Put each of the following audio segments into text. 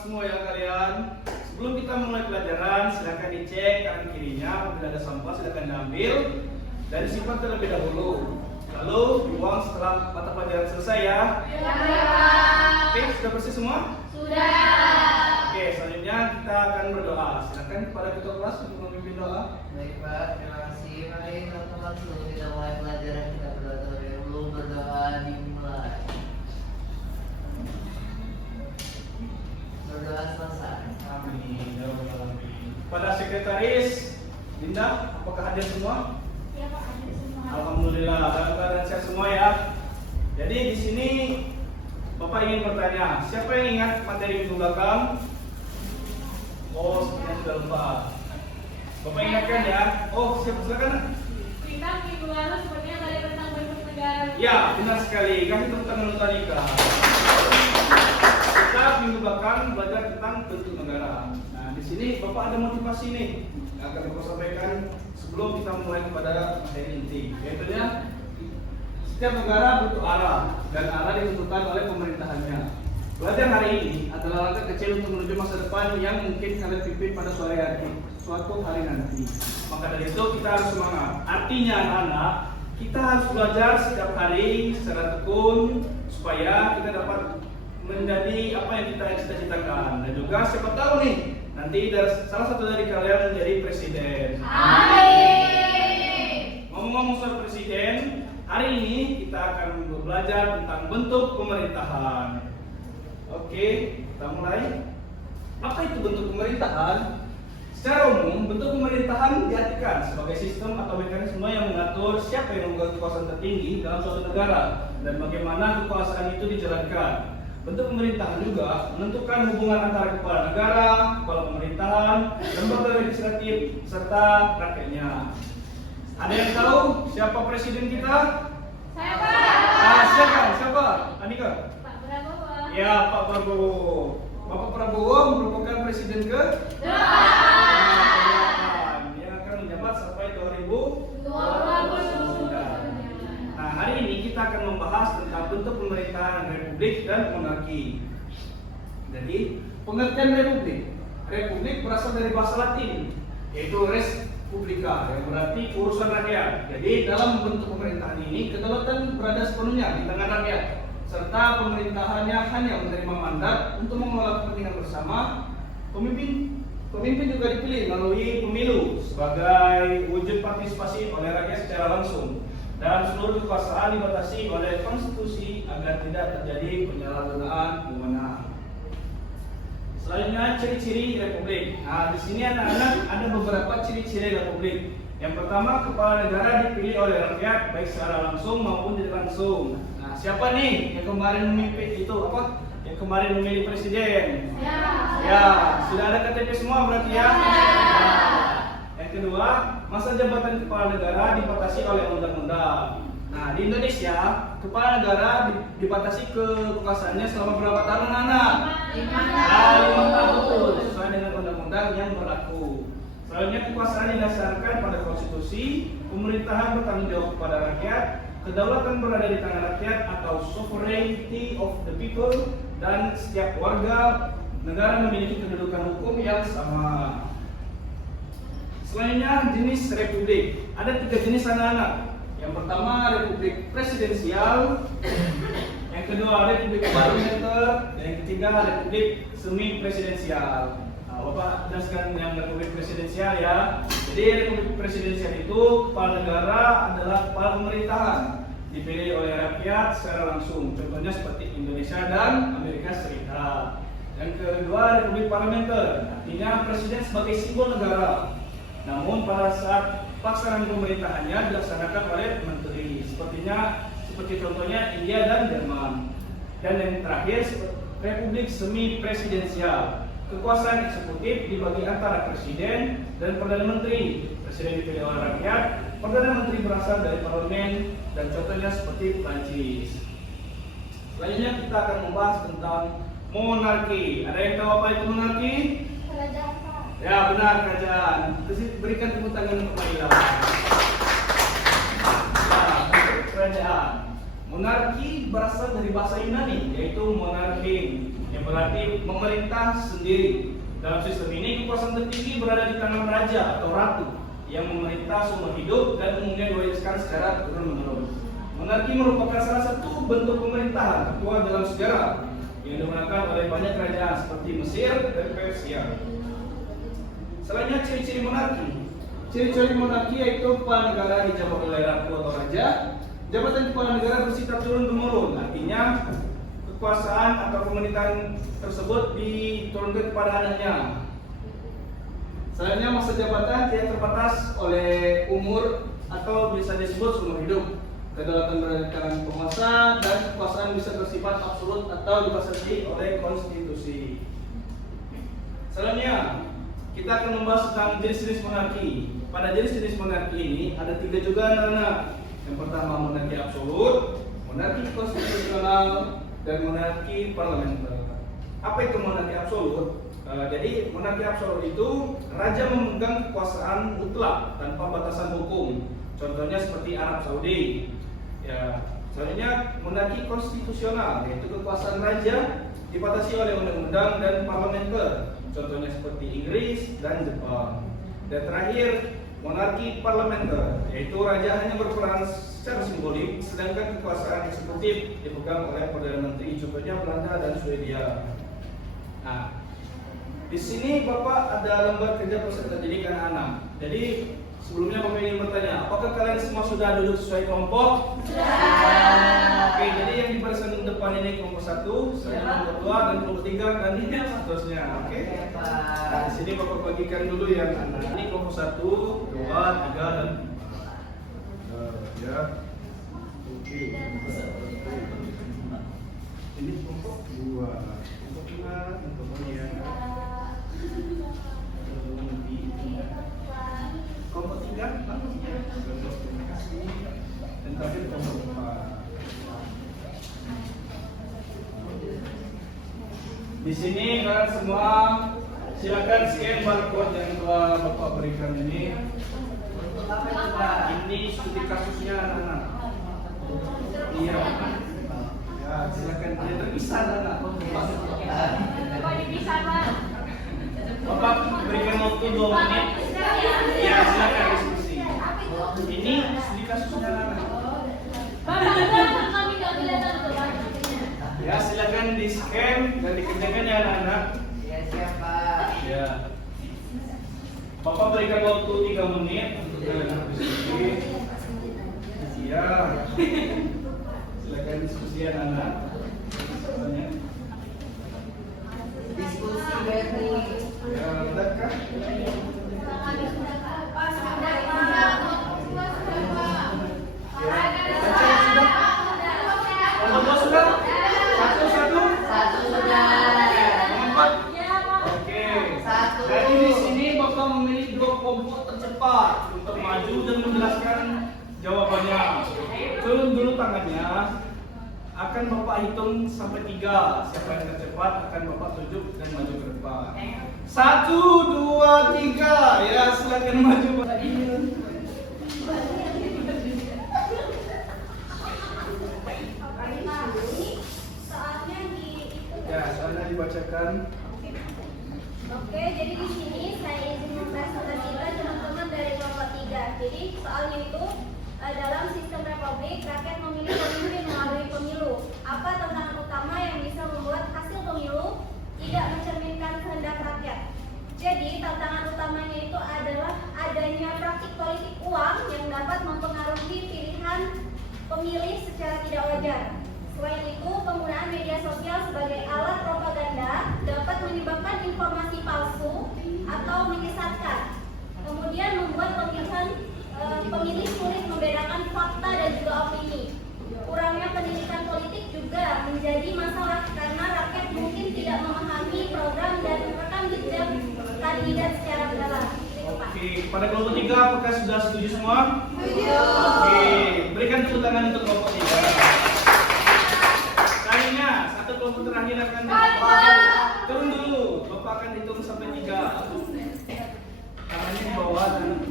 semua ya kalian. Sebelum kita mulai pelajaran, silakan dicek kanan kirinya. Apabila ada sampah silakan diambil dan disimpan terlebih dahulu. Lalu dibuang setelah mata pelajaran selesai ya. Oke, sudah bersih semua? Sudah. Oke, selanjutnya kita akan berdoa. Silakan kepada ketua kelas untuk memimpin doa. Baik Pak, terima kasih. Mari teman-teman sebelum kita mulai pelajaran kita berdoa terlebih dahulu. Berdoa dimulai. Berdoa selesai. Amin. Ya Rabbal Alamin. Pada sekretaris Linda, apakah hadir semua? Ya Pak, ada semua. Alhamdulillah, dalam keadaan sehat semua ya. Jadi di sini Bapak ingin bertanya, siapa yang ingat materi minggu belakang? Oh, sepertinya sudah lupa. Bapak ingatkan ya. Oh, silakan. Kita minggu lalu sepertinya belajar tentang bentuk negara. Ya, benar sekali. Kasih tepuk tangan untuk Anika. Kita minggu belakang belajar tentang bentuk negara. Nah, di sini Bapak ada motivasi nih yang akan Bapak sampaikan sebelum kita mulai kepada materi inti. Yaitu setiap negara butuh arah dan arah ditentukan oleh pemerintahannya. Belajar hari ini adalah langkah kecil untuk menuju masa depan yang mungkin kalian pimpin pada suatu hari nanti. Maka dari itu kita harus semangat. Artinya anak-anak, kita harus belajar setiap hari secara tekun supaya kita dapat menjadi apa yang kita cita-citakan. Dan juga siapa tahu nih nanti salah satu dari kalian menjadi presiden. Amin. Ngomong-ngomong soal presiden, hari ini kita akan belajar tentang bentuk pemerintahan. Oke, kita mulai. Apa itu bentuk pemerintahan? Secara umum, bentuk pemerintahan diartikan sebagai sistem atau mekanisme yang mengatur siapa yang memegang kekuasaan tertinggi dalam suatu negara dan bagaimana kekuasaan itu dijalankan. Bentuk pemerintahan juga menentukan hubungan antara kepala negara, kepala pemerintahan, lembaga legislatif, serta rakyatnya. Ada yang tahu siapa presiden kita? Saya Pak. Silakan, siapa? Anika? Pak Prabowo. Ya, Pak Prabowo. Bapak Prabowo merupakan presiden ke? Yang akan menjabat sampai 2029. Nah, hari ini kita akan membahas tentang bentuk pemerintahan republik dan monarki. Jadi, pengertian republik. Republik berasal dari bahasa Latin, yaitu res publica, yang berarti urusan rakyat. Jadi dalam bentuk pemerintahan ini kedaulatan berada sepenuhnya di tangan rakyat, serta pemerintahannya hanya menerima mandat untuk mengelola kepentingan bersama. Pemimpin juga dipilih melalui pemilu sebagai wujud partisipasi oleh rakyat secara langsung, dan seluruh kekuasaan dibatasi oleh konstitusi agar tidak terjadi penyalahgunaan wewenang. Selanjutnya ciri-ciri republik. Nah, di sini anak-anak ada beberapa ciri-ciri republik. Yang pertama, kepala negara dipilih oleh rakyat baik secara langsung maupun tidak langsung. Nah, siapa nih yang kemarin memimpin itu apa? Yang kemarin memilih presiden? Ya, sudah ada KTP semua berarti ya. Nah, yang kedua, masa jabatan kepala negara dibatasi oleh undang-undang. Nah, di Indonesia, kepala negara dibatasi kekuasaannya selama berapa tahun, anak? 5 tahun, sesuai dengan undang-undang yang berlaku. Selanjutnya, kekuasaan didasarkan pada konstitusi, pemerintahan bertanggung jawab kepada rakyat, kedaulatan berada di tangan rakyat atau sovereignty of the people, dan setiap warga negara memiliki kedudukan hukum yang sama. Selanjutnya, jenis republik. Ada 3 jenis, anak-anak. Yang pertama, republik presidensial. Yang kedua, republik parlementer. Dan yang ketiga, republik semi presidensial. Nah, Bapak jelaskan yang republik presidensial ya. Jadi republik presidensial itu kepala negara adalah kepala pemerintahan, dipilih oleh rakyat secara langsung. Contohnya seperti Indonesia dan Amerika Serikat. Yang kedua, republik parlementer. Artinya presiden sebagai simbol negara. Namun pada saat pelaksanaan pemerintahannya dilaksanakan oleh menteri, seperti contohnya India dan Jerman. Dan yang terakhir, republik semi presidensial. Kekuasaan eksekutif dibagi antara presiden dan perdana menteri. Presiden dipilih oleh rakyat, perdana menteri berasal dari parlemen, dan contohnya seperti Prancis. Selanjutnya kita akan membahas tentang monarki. Ada yang tahu apa itu monarki? Kerajaan. Ya benar, kerajaan. Berikan tepuk tangan untuk Maila. Kerajaan. Monarki berasal dari bahasa Yunani, yaitu monarchin, yang berarti memerintah sendiri. Dalam sistem ini kekuasaan tertinggi berada di tangan raja atau ratu yang memerintah seumur hidup dan umumnya diwariskan secara turun-menurun. Monarki merupakan salah satu bentuk pemerintahan tertua dalam sejarah yang digunakan oleh banyak kerajaan seperti Mesir dan Persia. Selanjutnya ciri-ciri monarki. Ciri-ciri monarki yaitu kepala negara dijabat oleh ratu atau raja. Jabatan kepala negara bersifat turun-temurun, artinya kekuasaan atau pemerintahan tersebut diturunkan kepada anaknya. Selanjutnya masa jabatan tidak terbatas oleh umur atau bisa disebut seumur hidup. Kedaulatan berada di tangan penguasa dan kekuasaan bisa bersifat absolut atau dibatasi oleh konstitusi. Selanjutnya kita akan membahas tentang jenis-jenis monarki. Pada jenis-jenis monarki ini ada 3 juga anak-anak. Yang pertama monarki absolut, monarki konstitusional, dan monarki parlementer. Apa itu monarki absolut? Jadi monarki absolut itu raja memegang kekuasaan mutlak tanpa batasan hukum. Contohnya seperti Arab Saudi. Ya, selanjutnya monarki konstitusional, yaitu kekuasaan raja dibatasi oleh undang-undang dan parlementer. Contohnya seperti Inggris dan Jepang. Dan terakhir monarki parlementer, yaitu raja hanya berperan secara simbolik, sedangkan kekuasaan eksekutif dipegang oleh Perdana Menteri, contohnya Belanda dan Swedia. Nah, di sini Bapak ada lembar kerja peserta didik anak-anak. Jadi sebelumnya Bapak ingin bertanya, apakah kalian semua sudah duduk sesuai kelompok? Sudah. Oke, jadi yang di barisan depan ini kelompok 1, kelompok 2, dan kelompok 3, dan seterusnya. Oke. Nah, di sini Bapak bagikan dulu yang anak. Ini kelompok 1, 2, 3, dan 4. Ya. Oke. Ini kelompok 2, kelompok 5, kelompok yang kelompok 3, terima kasih. Dan terakhir kelompok 4. Di sini kalian semua silakan scan barcode yang telah Bapak berikan ini. Ini studi kasusnya anak-anak. Iya. Ya, silakan dia terpisah anak. Bapak dipisah, Pak. Bapak berikan waktu 2 menit. Ya, silakan diskusi. Ini studi kasusnya anak. Bapak, kami nggak kelihatan tuh, Pak. Ya, silakan di scan dan dikerjakan ya anak-anak. Ya siapa? Ya. Bapak berikan waktu 3 menit untuk kalian diskusi. Ya. Silakan diskusi anak-anak. Diskusi Berni. Ya, udah kah? Nomor 2 sudah? Satu. Satu sudah. Nomor 4. Ya, Pak. Oke. Satu. Jadi di sini Bapak memilih 2 kelompok tercepat untuk maju dan menjelaskan jawabannya. Turun dulu tangannya. Akan Bapak hitung sampai 3. Siapa yang tercepat akan Bapak tunjuk dan maju ke depan. 1, 2, 3. Ya, silakan maju Pak. Saatnya di Ya, soalnya dibacakan. Oke, jadi di sini saya izin mempresentasikan teman-teman dari kelompok 3. Jadi soalnya itu dalam sistem republik rakyat memilih pemimpin melalui pemilu. Apa tantangan utama yang bisa membuat hasil pemilu tidak mencerminkan kehendak rakyat? Jadi tantangan utamanya itu adalah adanya praktik politik uang yang dapat mempengaruhi pilihan pemilih secara tidak wajar. Selain itu, penggunaan media sosial sebagai alat propaganda dapat menyebabkan informasi palsu atau menyesatkan. Kemudian membuat pemilih sulit membedakan fakta dan juga opini. Kurangnya pendidikan politik juga menjadi masalah karena rakyat mungkin tidak memahami program dan rekam jejak kandidat secara mendalam. Itu, Pak. Oke, pada kelompok 3 apakah sudah setuju semua? Setuju. Oke, berikan tepuk tangan untuk kelompok 3. Kayaknya satu kelompok terakhir akan turun dulu. Bapak akan hitung sampai 3. Tangannya di bawah dan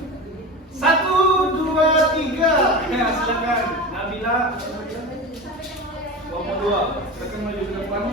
1, 2, 3. Ya, silakan. Nabila. Kelompok 2. Silakan maju ke depan.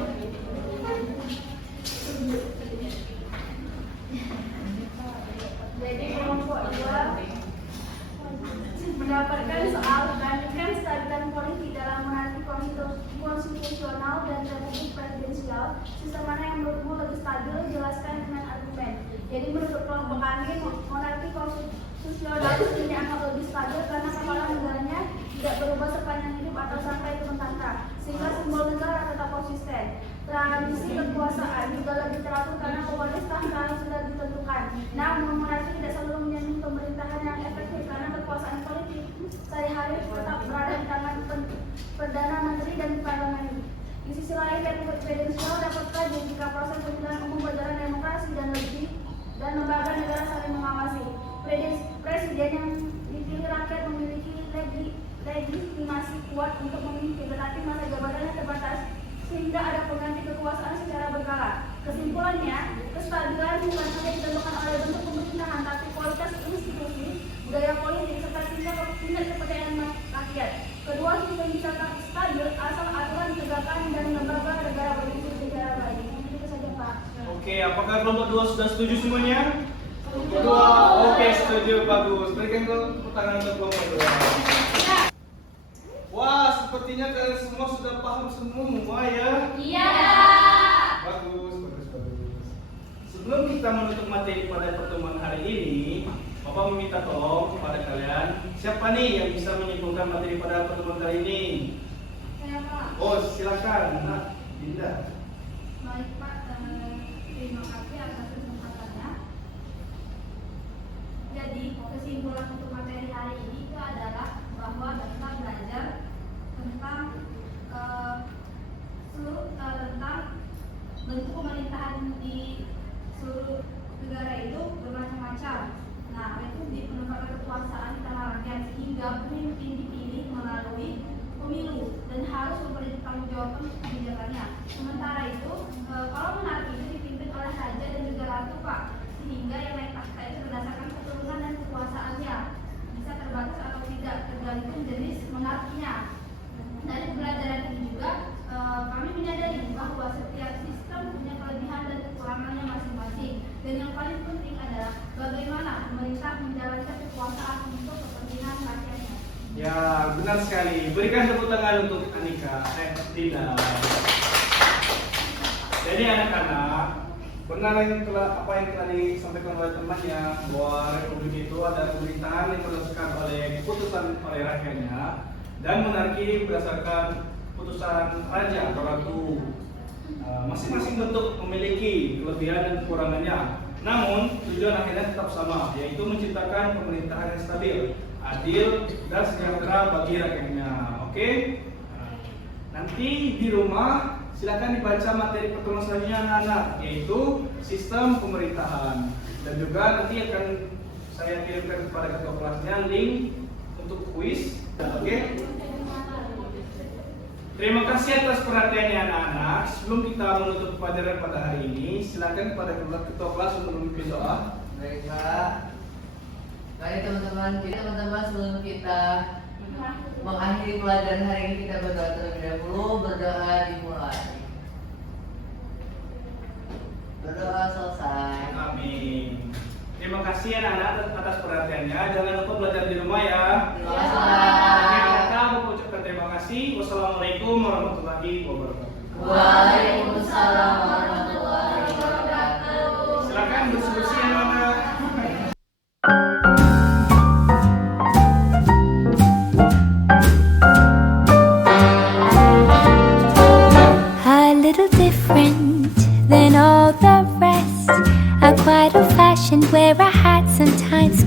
konstitusionalis ini dianggap lebih stabil karena kepala negaranya tidak berubah sepanjang hidup atau sampai turun tahta, sehingga simbol negara tetap konsisten. Tradisi kekuasaan juga lebih teratur karena pemerintahan sudah ditentukan. Namun monarki tidak selalu menjamin pemerintahan yang efektif karena kekuasaan politik sehari-hari tetap berada di tangan Perdana Menteri dan Parlemen. Di sisi lain, Republik Presidensial dapat terjadi jika proses pemilihan umum berjalan demokrasi dan lembaga negara saling mengawasi. Presiden yang dipilih rakyat memiliki legitimasi kuat untuk memimpin, tetapi masa jabatannya terbatas sehingga ada pengganti kekuasaan secara berkala. Kesimpulannya, kestabilan bukan hanya ditentukan oleh bentuk pemerintahan, tapi kualitas institusi, budaya politik, serta tingkat kepercayaan rakyat. Kedua sistem bisa stabil asal aturan ditegakkan dan lembaga negara berfungsi secara baik. Itu saja, Pak. Oke, apakah kelompok 2 sudah setuju semuanya? Kedua, oke, setuju, bagus. Berikan tepuk tangan untuk kelompok 2. Wah, sepertinya kalian semua sudah paham semua ya? Iya. Bagus. Sebelum kita menutup materi pada pertemuan hari ini, Bapak meminta tolong kepada kalian, siapa nih yang bisa menyimpulkan materi pada pertemuan kali ini? Saya, Pak. Oh, silakan, Nak Dinda. Baik, Pak. Terima kasih atas kesempatannya. Jadi, kesimpulan untuk materi hari ini itu adalah bahwa kita belajar tentang tentang bentuk pemerintahan di seluruh negara itu bermacam-macam. Nah, republik menempatkan kekuasaan di tangan rakyat sehingga pemimpin dipilih melalui pemilu dan harus mempertanggungjawabkan kebijakannya. Sementara itu, kalau monarki itu dipimpin oleh raja dan juga ratu, Pak, sehingga yang naik tahta itu berdasarkan keturunan dan kekuasaannya bisa terbatas atau tidak tergantung jenis monarkinya. Dari pembelajaran ini juga kami menyadari bahwa setiap sistem punya kelebihan dan kekurangannya masing-masing. Dan yang paling penting adalah bagaimana pemerintah menjalankan kekuasaan untuk kepentingan rakyatnya. Ya, benar sekali. Berikan tepuk tangan untuk Anika, Dinda. Jadi anak-anak, benar apa yang telah disampaikan oleh temannya bahwa republik itu ada pemerintahan yang berdasarkan oleh keputusan oleh rakyatnya dan monarki berdasarkan putusan raja atau ratu. Masing-masing bentuk memiliki kelebihan dan kekurangannya. Namun tujuan akhirnya tetap sama, yaitu menciptakan pemerintahan yang stabil, adil dan sejahtera bagi rakyatnya. Oke? Nanti di rumah silakan dibaca materi pertemuan selanjutnya anak-anak, yaitu sistem pemerintahan. Dan juga nanti akan saya kirimkan kepada ketua kelasnya link untuk kuis. Oke? Terima kasih atas perhatiannya anak-anak. Sebelum kita menutup pelajaran pada hari ini, silakan kepada ketua kelas untuk memimpin doa. Baik, Pak. Mari teman-teman sebelum kita mengakhiri pelajaran hari ini kita berdoa terlebih dahulu. Berdoa dimulai. Berdoa selesai. Amin. Terima kasih anak-anak atas perhatiannya. Jangan lupa belajar di rumah ya. Terima kasih. Kita mengucapkan terima kasih. Wassalamualaikum warahmatullahi wabarakatuh. Waalaikumsalam warahmatullahi wabarakatuh. Silakan bersih-bersih anak-anak. A little different than all the rest. I'm quite old-fashioned, wear a hat sometimes.